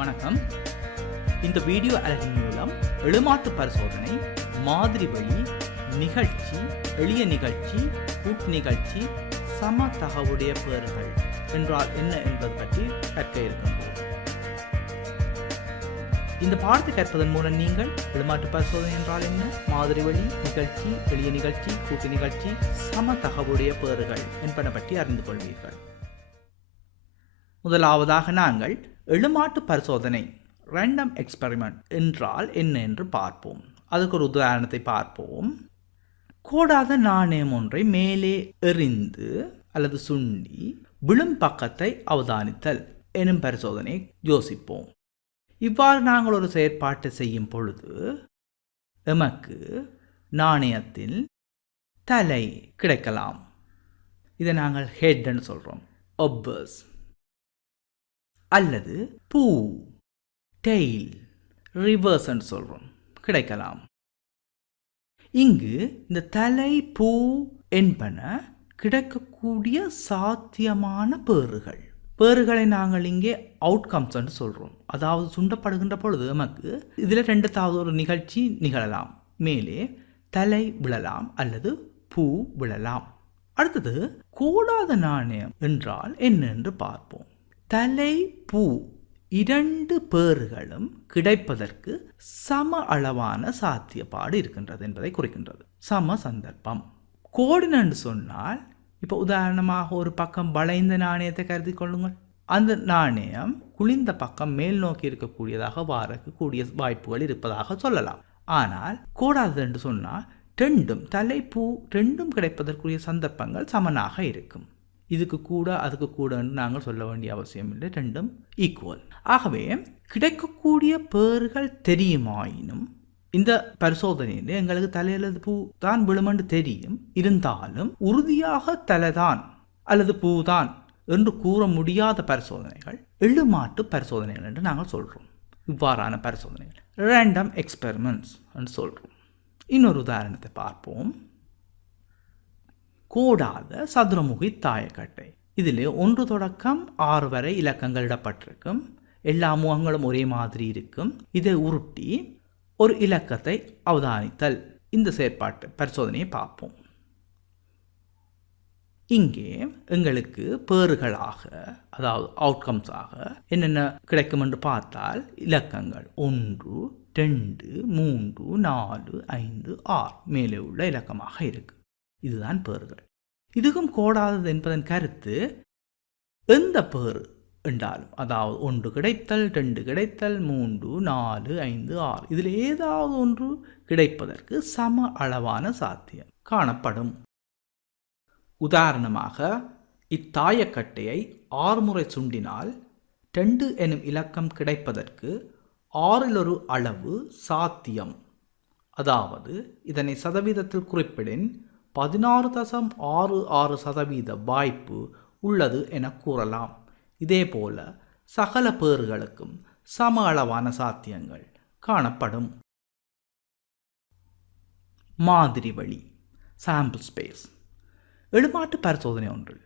வணக்கம். இந்த வீடியோ அலகின் மூலம் எழுமாற்று பரிசோதனை, மாதிரி வழி, நிகழ்ச்சி, எளிய நிகழ்ச்சி, கூட்டு நிகழ்ச்சி, சம தகவுடைய பெயர்கள் என்றால் என்ன என்பது பற்றி கற்க இருக்கின்றோம். இந்த பாடத்தை கற்பதன் மூலம் நீங்கள் எழுமாற்று பரிசோதனை என்றால் என்ன, மாதிரி வழி, நிகழ்ச்சி, எளிய நிகழ்ச்சி, கூட்டு நிகழ்ச்சி, சம தகவுடைய பெயர்கள் என்பன பற்றி அறிந்து கொள்வீர்கள். முதலாவதாக நாங்கள் எழுமாற்று பரிசோதனை ரேண்டம் எக்ஸ்பெரிமெண்ட் என்றால் என்ன என்று பார்ப்போம். அதுக்கு ஒரு உதாரணத்தை பார்ப்போம். கோடாத நாணயம் ஒன்றை மேலே எறிந்து அல்லது சுண்டி விழும் பக்கத்தை அவதானித்தல் எனும் பரிசோதனை யோசிப்போம். இவ்வாறு நாங்கள் ஒரு செயற்பாட்டை செய்யும் பொழுது எமக்கு நாணயத்தில் தலை கிடைக்கலாம். இதை நாங்கள் ஹெட் என்று சொல்கிறோம். ஒப்பர்ஸ் அல்லது பூ, டெயில், ரிவர்ஸ் என்று சொல்கிறோம், கிடைக்கலாம். இங்கு இந்த தலை, பூ என்பன கிடைக்கக்கூடிய சாத்தியமான பேறுகளை நாங்கள் இங்கே அவுட்கம்ஸ் என்று சொல்கிறோம். அதாவது சுண்டப்படுகின்ற பொழுது நமக்கு இதில் ரெண்டாவது ஒரு நிகழ்ச்சி நிகழலாம். மேலே தலை விழலாம் அல்லது பூ விழலாம். அடுத்தது கோடாத நாணயம் என்றால் என்ன என்று பார்ப்போம். தலை, பூ இரண்டு பேறுகளும் கிடைப்பதற்கு சம அளவான சாத்தியப்பாடு இருக்கின்றது என்பதை குறிக்கின்றது. சம சந்தர்ப்பம். கோடினு சொன்னால் இப்போ உதாரணமாக ஒரு பக்கம் வளைந்த நாணயத்தை கருதி கொள்ளுங்கள். அந்த நாணயம் குளிந்த பக்கம் மேல் நோக்கி இருக்கக்கூடியதாக வாரக்கூடிய வாய்ப்புகள் இருப்பதாக சொல்லலாம். ஆனால் கோடாதது என்று சொன்னால் ரெண்டும், தலை, பூ ரெண்டும் கிடைப்பதற்குரிய சந்தர்ப்பங்கள் சமனாக இருக்கும். இதுக்கு கூட அதுக்கு கூட நாங்கள் சொல்ல வேண்டிய அவசியம் இல்லை, ரெண்டும் ஈக்குவல். ஆகவே கிடைக்கக்கூடிய பேர்கள் தெரியுமாயினும் இந்த பரிசோதனையில் எங்களுக்கு தலையில பூ தான் விழுமென்று தெரியும். இருந்தாலும் உறுதியாக தலைதான் அல்லது பூதான் என்று கூற முடியாத பரிசோதனைகள் எழுமாற்று பரிசோதனைகள் என்று நாங்கள் சொல்கிறோம். இவ்வாறான பரிசோதனைகள் ரேண்டம் எக்ஸ்பெரிமெண்ட்ஸ் என்று சொல்கிறோம். இன்னொரு உதாரணத்தை பார்ப்போம். கோடாத சதுரமுகி தாயக்கட்டை. இதில் 1 தொடக்கம் 6 வரை இலக்கங்கள் இடப்பட்டிருக்கும். எல்லா முகங்களும் ஒரே மாதிரி இருக்கும். இதை உருட்டி ஒரு இலக்கத்தை அவதானித்தல், இந்த செயற்பாட்டு பரிசோதனையை பார்ப்போம். இங்கே எங்களுக்கு பேறுகளாக, அதாவது அவுட்கம்ஸாக என்னென்ன கிடைக்கும் என்று பார்த்தால் இலக்கங்கள் 1, 2, 3, 4, 5, 6 மேலே உள்ள இலக்கமாக இருக்கு. இதுதான் பேறுகள். இதுக்கும் கோடாதது என்பதன் கருத்து எந்த பேறு என்றாலும், அதாவது 1 கிடைத்தல், 2 கிடைத்தல், 3, 4, 5, 6 இதில் ஏதாவது ஒன்று கிடைப்பதற்கு சம அளவான சாத்தியம் காணப்படும். உதாரணமாக இத்தாயக்கட்டையை 6 முறை சுண்டினால் 2 எனும் இலக்கம் கிடைப்பதற்கு 6 அளவு சாத்தியம். அதாவது இதனை சதவீதத்தில் குறிப்பிடின் 16.66% வாய்ப்பு உள்ளது என கூறலாம். இதேபோல சகல பேறுகளுக்கும் சம அளவான சாத்தியங்கள் காணப்படும். மாதிரி வழி, சாம்பிள் ஸ்பேஸ். எழுமாற்று பரிசோதனை ஒன்றில்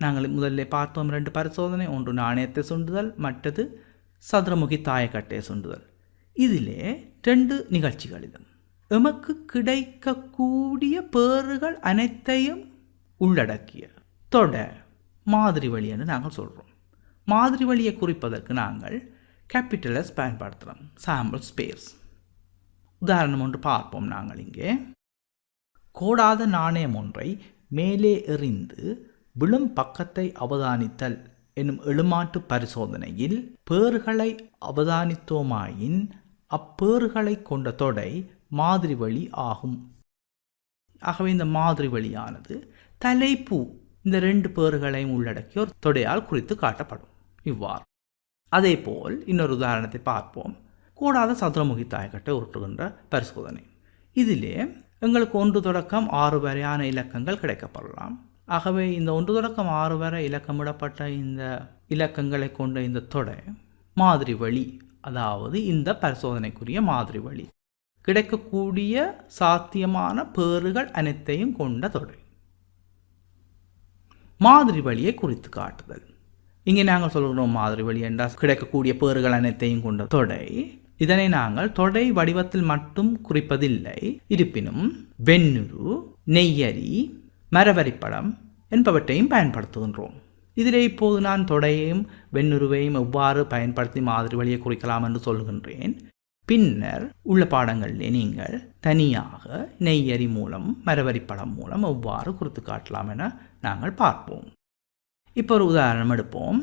நாங்கள் முதலில் பார்த்தோம் 2 பரிசோதனை. ஒன்று நாணயத்தை சுண்டுதல், மற்றது சதுரமுகி தாயக்கட்டையை சுண்டுதல். இதிலே 2 நிகழ்ச்சிகளிலும் எமக்கு கிடைக்கக்கூடிய பேறுகள் அனைத்தையும் உள்ளடக்கிய தொடர் மாதிரி வழி என்று நாங்கள் சொல்கிறோம். மாதிரி வழியை குறிப்பதற்கு நாங்கள் கேபிட்டல் எஸ் பயன்படுத்துகிறோம், சாம்பிள் ஸ்பேஸ். உதாரணம் ஒன்று பார்ப்போம். நாங்கள் இங்கே கோடாத நாணயம் ஒன்றை மேலே எறிந்து விழும் பக்கத்தை அவதானித்தல் என்னும் எழுமாற்று பரிசோதனையில் பேறுகளை அவதானித்தோமாயின் அப்பேறுகளை கொண்ட தொடை மாதிரி வழி ஆகும். ஆகவே இந்த மாதிரி வழியானது தலைப்பூ இந்த 2 பேறுகளையும் உள்ளடக்கிய ஒரு தொடையால் குறித்து காட்டப்படும். இவ்வாறு அதே போல் இன்னொரு உதாரணத்தை பார்ப்போம். கோடாத சதுரமுகி தாயக்கட்டை உருட்டுகின்ற பரிசோதனை. இதிலே எங்களுக்கு 1 தொடக்கம் 6 வரையான இலக்கங்கள் கிடைக்கப்படலாம். ஆகவே இந்த 1 தொடக்கம் 6 வரை இலக்கமிடப்பட்ட இந்த இலக்கங்களை கொண்ட இந்த தொடை மாதிரி வழி, அதாவது இந்த பரிசோதனைக்குரிய மாதிரி வழி, கிடைக்கக்கூடிய சாத்தியமான பேறுகள் அனைத்தையும் கொண்ட தொடை. மாதிரி வழியை குறித்து காட்டுதல். இங்கே நாங்கள் சொல்கிறோம் மாதிரி வழி என்றால் கிடைக்கக்கூடிய பேறுகள் அனைத்தையும் கொண்ட தொடை. இதனை நாங்கள் தொடை வடிவத்தில் மட்டும் குறிப்பதில்லை. இருப்பினும் வெண்ணுரு, நெய்யரி, மரவரிப்படம் என்பவற்றையும் பயன்படுத்துகின்றோம். இதிலே இப்போது நான் தொடையையும் வெண்ணுருவையும் எவ்வாறு பயன்படுத்தி மாதிரி வழியை குறிக்கலாம் என்று சொல்கின்றேன். பின்னர் உள்ள பாடங்களிலே நீங்கள் தனியாக நெய்யரி மூலம் மரவரிப்படம் மூலம் எவ்வாறு குறித்து காட்டலாம் என நாங்கள் பார்ப்போம். இப்போ ஒரு உதாரணம் எடுப்போம்.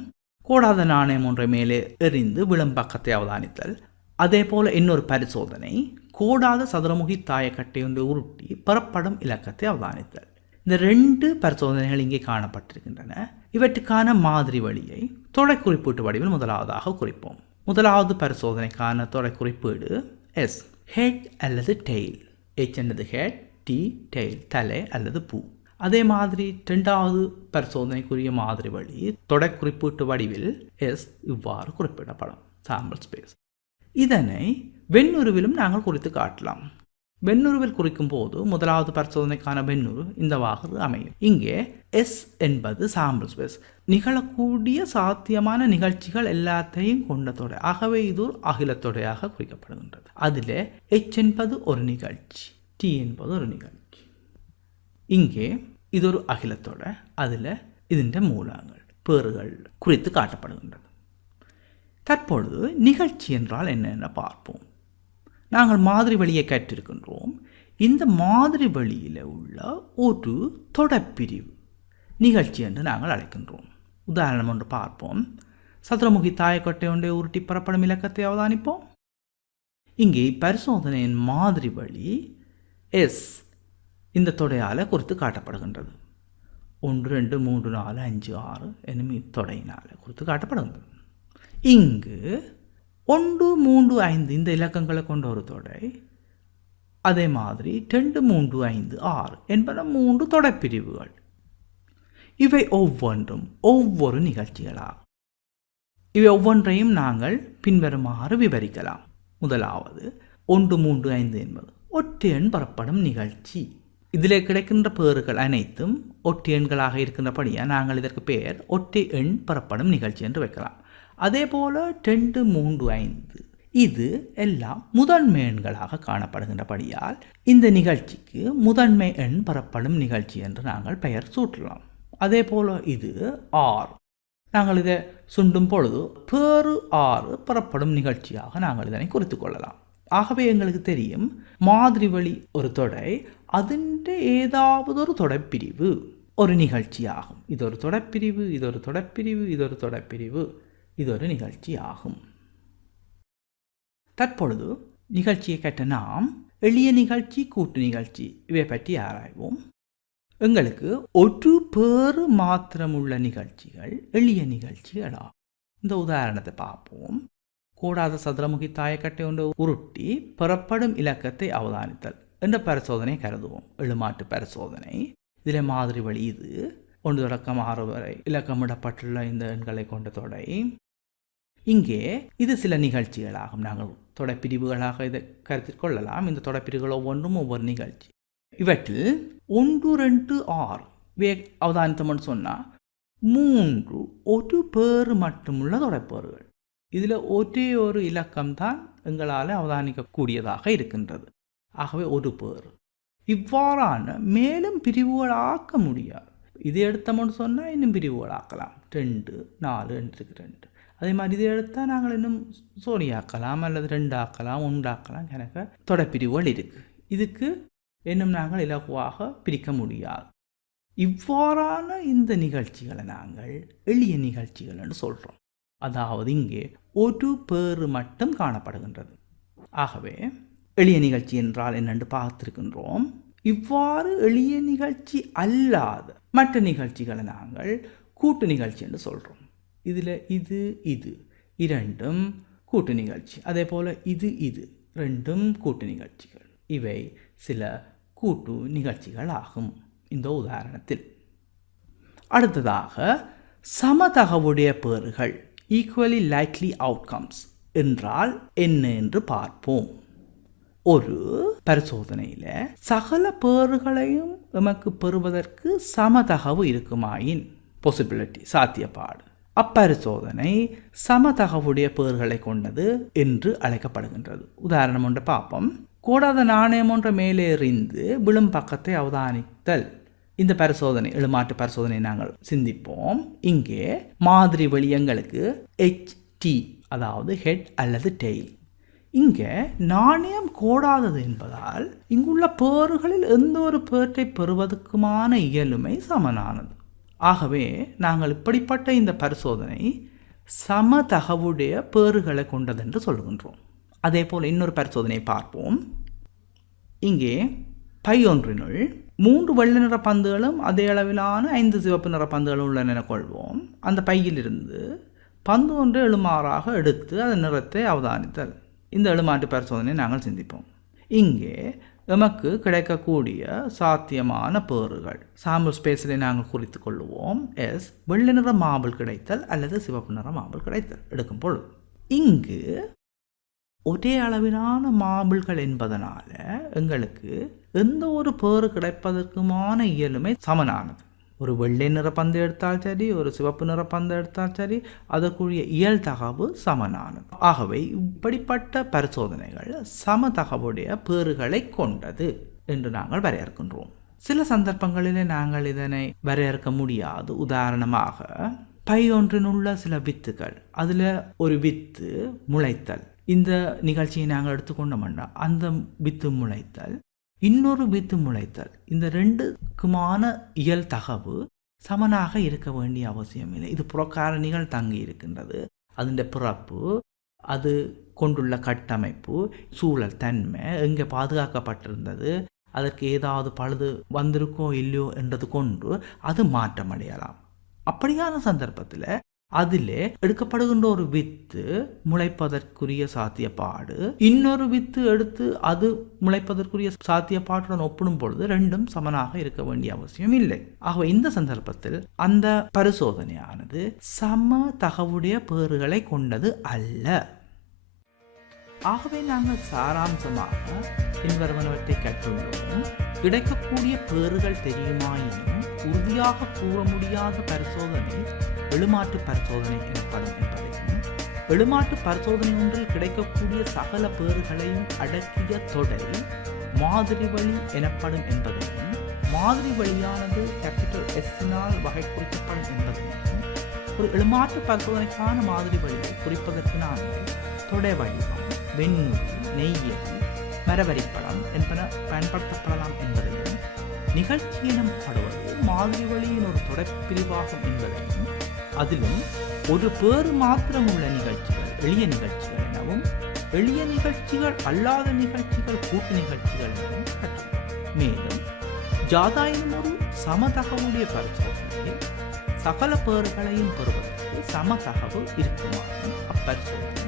கோடாத நாணயம் ஒன்றை மேலே எறிந்து விழும் பக்கத்தை அவதானித்தல். அதே போல இன்னொரு பரிசோதனை, கோடாத சதுரமுகி தாயக்கட்டை ஒன்றை உருட்டி பெறப்படும் இலக்கத்தை அவதானித்தல். இந்த 2 பரிசோதனைகள் இங்கே காணப்பட்டிருக்கின்றன. இவற்றுக்கான மாதிரி வழியை தொடை குறிப்பீட்டு வடிவில் முதலாவதாக குறிப்போம். முதலாவது பரிசோதனைக்கான தொடை குறிப்பீடு எஸ், ஹெட் அல்லது டெயில். ஹெச் என்பது ஹெட், டி டெயில், தலை அல்லது பூ. அதே மாதிரி 2வது பரிசோதனைக்குரிய மாதிரி வழி தொடை குறிப்பீட்டு வடிவில் எஸ் இவ்வாறு குறிப்பிடப்படும், சாம்பிள் ஸ்பேஸ். இதனை வெண்ணுருவிலும் நாங்கள் குறித்து காட்டலாம். வெண்ணுருவில் குறிக்கும் போது முதலாவது பரிசோதனைக்கான வெண்ணுரு இந்த வாகு அமையும். இங்கே எஸ் என்பது சாம்பிள் ஸ்பேஸ், நிகழக்கூடிய சாத்தியமான நிகழ்ச்சிகள் எல்லாத்தையும் கொண்ட தொடை. ஆகவே இது ஒரு அகிலத்தொடையாக குறிக்கப்படுகின்றது. அதில் எச் என்பது ஒரு நிகழ்ச்சி, டி என்பது ஒரு நிகழ்ச்சி. இங்கே இது ஒரு அகிலத்தொடை, அதில் இதன் மூலங்கள் பேறுகள் குறித்து காட்டப்படுகின்றது. தற்பொழுது நிகழ்ச்சி என்றால் என்னென்ன பார்ப்போம். நாங்கள் மாதிரி வழியை கற்றிருக்கின்றோம். இந்த மாதிரி வழியில் உள்ள ஒரு தொடர்பிரிவு நிகழ்ச்சி என்று நாங்கள் அழைக்கின்றோம். உதாரணம் ஒன்று பார்ப்போம். சதுரமுகி தாயக்கட்டை ஒன்றை உருட்டி பெறப்படும் இலக்கத்தை அவதானிப்போம். இங்கே பரிசோதனையின் மாதிரி வழி எஸ் இந்த தொடையால் குறித்து காட்டப்படுகின்றது. 1 2 3 4 5 6 என்னும் தொடையினால் குறித்து காட்டப்படுகின்றது. இங்கு 1 3 5 இந்த இலக்கங்களை கொண்ட ஒரு தொடை, அதே மாதிரி 2 3 5 6 என்பன 3 தொடர்பிரிவுகள். இவை ஒவ்வொன்றும் ஒவ்வொரு நிகழ்ச்சிகளாகும். இவை ஒவ்வொன்றையும் நாங்கள் பின்வருமாறு விவரிக்கலாம். முதலாவது 1 3 5 என்பது ஒற்றை எண் பெறப்படும் நிகழ்ச்சி. இதிலே கிடைக்கின்ற பேறுகள் அனைத்தும் ஒற்றை எண்களாக இருக்கின்றபடியாக நாங்கள் இதற்கு பெயர் ஒற்றை எண் பெறப்படும் நிகழ்ச்சி என்று வைக்கலாம். அதே போல் 2 3 5 இது எல்லாம் முதன்மை எண்களாக காணப்படுகின்றபடியால் இந்த நிகழ்ச்சிக்கு முதன்மை எண் பெறப்படும் நிகழ்ச்சி என்று நாங்கள் பெயர் சூட்டலாம். அதே போல் இது 6, நாங்கள் இதை சுண்டும் பொழுது பேறு 6 பெறப்படும் நிகழ்ச்சியாக நாங்கள் இதனை குறித்து கொள்ளலாம். ஆகவே எங்களுக்கு தெரியும் மாதிரி வழி ஒரு தொடை, அதிൻ്റെ ஏதாவது ஒரு தொடர்பிரிவு ஒரு நிகழ்ச்சி ஆகும். இது ஒரு தொடர்பிரிவு, இது ஒரு தொடர்பிரிவு, இது ஒரு தொடர்பிரிவு, இது ஒரு நிகழ்ச்சி ஆகும். தற்பொழுது நிகழ்ச்சியை கேட்ட நாம் எளிய நிகழ்ச்சி, கூட்டு நிகழ்ச்சி இவை பற்றி ஆராய்வோம். எங்களுக்கு ஒரு பேறு மாத்திரமுள்ள நிகழ்ச்சிகள் எளிய நிகழ்ச்சிகளாகும். இந்த உதாரணத்தை பார்ப்போம். கோடாத சதுரமுகி தாயக்கட்டை ஒன்று உருட்டி பெறப்படும் இலக்கத்தை அவதானித்தல் என்ற பரிசோதனை கருதுவோம். எழுமாட்டு பரிசோதனை. இதில் மாதிரி வழி இது 1 தொடக்கம் 6 வரை இலக்கமிடப்பட்டுள்ள இந்த எண்களை கொண்ட தொடை. இங்கே இது சில நிகழ்ச்சிகளாகும். நாங்கள் தொடர்பிரிவுகளாக இதை கருத்தில் கொள்ளலாம். இந்த தொடர்பிரிவுகள் ஒவ்வொன்றும் ஒவ்வொரு நிகழ்ச்சி. இவற்றில் 1 2 6 அவதானித்தோம்னு சொன்னால் 3 ஒரு பேறு மட்டுமுள்ள தொடர்பேறுகள். இதில் ஒரே ஒரு இலக்கம்தான் எங்களால் அவதானிக்கக்கூடியதாக இருக்கின்றது. ஆகவே ஒரு பேறு. இவ்வாறான மேலும் பிரிவுகளாக்க முடியாது. இது எடுத்தோம்னு சொன்னால் இன்னும் பிரிவுகளாக்கலாம். 2 4 2. அதே மாதிரி இதை எடுத்தால் நாங்கள் இன்னும் சோனியாக்கலாம், அல்லது 2 ஆக்கலாம், 1 ஆக்கலாம். எனக்கு தொடர்பிரிவுகள் இருக்குது. இதுக்கு இன்னும் நாங்கள் இலகுவாக பிரிக்க முடியாது. இவ்வாறான இந்த நிகழ்ச்சிகளை நாங்கள் எளிய நிகழ்ச்சிகள் என்று சொல்கிறோம். அதாவது இங்கே ஒரு பேறு மட்டும் காணப்படுகின்றது. ஆகவே எளிய நிகழ்ச்சி என்றால் என்னென்று பார்த்திருக்கின்றோம். இவ்வாறு எளிய நிகழ்ச்சி அல்லாத மற்ற நிகழ்ச்சிகளை நாங்கள் கூட்டு நிகழ்ச்சி என்று சொல்கிறோம். இதில் இது இது இரண்டும் கூட்டு நிகழ்ச்சி. அதே போல் இது இது ரெண்டும் கூட்டு நிகழ்ச்சிகள். இவை சில கூட்டு நிகழ்ச்சிகள் ஆகும் இந்த உதாரணத்தில். அடுத்ததாக சமதகவுடைய பேறுகள், ஈக்குவலி லைக்லி அவுட்கம்ஸ் என்றால் என்ன என்று பார்ப்போம். ஒரு பரிசோதனையில் சகல பேறுகளையும் எமக்கு பெறுவதற்கு சமதகவு இருக்குமாயின், பாசிபிலிட்டி சாத்தியப்பாடு, அப்பரிசோதனை சமதகவுடைய பேர்களை கொண்டது என்று அழைக்கப்படுகின்றது. உதாரணம் ஒன்று பார்ப்போம். கோடாத நாணயம் ஒன்ற மேலே எறிந்து விழும் பக்கத்தை அவதானித்தல். இந்த பரிசோதனை எழுமாட்டு பரிசோதனை நாங்கள் சிந்திப்போம். இங்கே மாதிரி வெளியங்களுக்கு HT, அதாவது ஹெட் அல்லது டெயில். இங்கே நாணயம் கோடாதது என்பதால் இங்குள்ள பேறுகளில் எந்த ஒரு பேற்றை பெறுவதற்குமான இயலுமை சமனானது. ஆகவே நாங்கள் இப்படிப்பட்ட இந்த பரிசோதனை சமதகவுடைய பேறுகளை கொண்டது என்று சொல்கின்றோம். அதே போல் இன்னொரு பரிசோதனையை பார்ப்போம். இங்கே பை ஒன்றினுள் 3 வெள்ளை நிற பந்துகளும் அதே அளவிலான 5 சிவப்பு நிற பந்துகளும் உள்ளன என கொள்வோம். அந்த பையிலிருந்து பந்து ஒன்றை எழுமாறாக எடுத்து அதன் நிறத்தை அவதானித்தல். இந்த எழுமாட்டு பரிசோதனை நாங்கள் சிந்திப்போம். இங்கே எமக்கு கிடைக்கக்கூடிய சாத்தியமான பேறுகள் சாம்பிள் ஸ்பேஸில் நாங்கள் குறித்து கொள்வோம். வெள்ளை நிற மார்பிள் கிடைத்தல் அல்லது சிவப்பு நிற மார்பிள் கிடைத்தல் எடுக்கும் பொழுது இங்கு ஒரே அளவிலான மார்பிள்கள் என்பதனால எங்களுக்கு எந்த ஒரு பேறு கிடைப்பதற்குமான இயலுமை சமனானது. ஒரு வெள்ளை நிற பந்து எடுத்தால் சரி, ஒரு சிவப்பு நிற பந்து எடுத்தால் சரி, அதற்குரிய இயல் தகவு சமனானது. ஆகவே இப்படிப்பட்ட பரிசோதனைகள் சமதகவுடைய பேறுகளை கொண்டது என்று நாங்கள் வரையறுக்கின்றோம். சில சந்தர்ப்பங்களிலே நாங்கள் இதனை வரையறுக்க முடியாது. உதாரணமாக பை ஒன்றினுள்ள சில வித்துகள், அதில் ஒரு வித்து முளைத்தல். இந்த நிகழ்ச்சியை நாங்கள் எடுத்துக்கொண்டோம்னா அந்த வித்து முளைத்தல், இன்னொரு வித்து முளைத்தல், இந்த ரெண்டுக்குமான இயல் தகவு சமனாக இருக்க வேண்டிய அவசியம் இல்லை. இது புறக்காரணிகள் தங்கி இருக்கின்றது. அதன் பிறப்பு, அது கொண்டுள்ள கட்டமைப்பு, சூழல் தன்மை, எங்கே பாதுகாக்கப்பட்டிருந்தது, அதற்கு ஏதாவது பழுது வந்திருக்கோ இல்லையோ என்றது கொண்டு அது மாற்றமடையலாம். அப்படியான சந்தர்ப்பத்தில் அதிலே எடுக்கப்படுகின்ற ஒரு வித்து முளைப்பதற்குரிய சாத்தியப்பாடு இன்னொரு வித்து எடுத்து அது முளைப்பதற்குரிய சாத்தியப்பாட்டுடன் ஒப்பிடும் பொழுது ரெண்டும் சமனாக இருக்க வேண்டிய அவசியம் இல்லை. ஆகவே இந்த சந்தர்ப்பத்தில் அந்த பரிசோதனையானது சம தகவுடைய பேறுகளை கொண்டது அல்ல. ஆகவே நாங்கள் சாராம்சமாக பின்வருவனவற்றை கற்றுள்ளோம். கிடைக்கக்கூடிய பேறுகள் தெரியுமாயினும் உறுதியாக கூற முடியாத பரிசோதனை எழுமாட்டு பரிசோதனை எனப்படும் என்பதையும், எழுமாட்டு பரிசோதனை ஒன்றில் கிடைக்கக்கூடிய சகல பேறுகளையும் அடக்கிய தொடை மாதிரி வழி எனப்படும் என்பதையும், மாதிரி வழியானது S வகை குறிக்கப்படும் என்பதையும், ஒரு எழுமாட்டு பரிசோதனைக்கான மாதிரி வழியை குறிப்பதற்கு நாங்கள் தொடை வடிவம், வெண்ணூல், நெய்யல், மரவரிப்பழம் என்பன பயன்படுத்தப்படலாம் என்பதையும், நிகழ்ச்சி எனப்படுவது மாதிரி வழியின் ஒரு தொடர்பிரிவாகும் என்பதையும், அதிலும் ஒரு பேறு மாத்திரம் உள்ள நிகழ்ச்சிகள் எளிய நிகழ்ச்சிகள் எனவும், எளிய நிகழ்ச்சிகள் அல்லாத நிகழ்ச்சிகள் கூட்டு நிகழ்ச்சிகள் எனவும் கற்றுள்ளோம். மேலும் ஜாதாயினும் ஒரு சமதகவுடைய பரிசோதனையில் சகல பேறுகளையும் பெறுவதற்கு சமதகவு இருக்குமாறும் அப்பரிசோதனை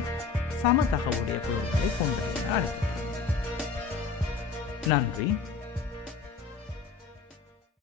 சமதகவுடைய பேறுகளை கொண்டது என அழைக்கப்படும். நன்றி.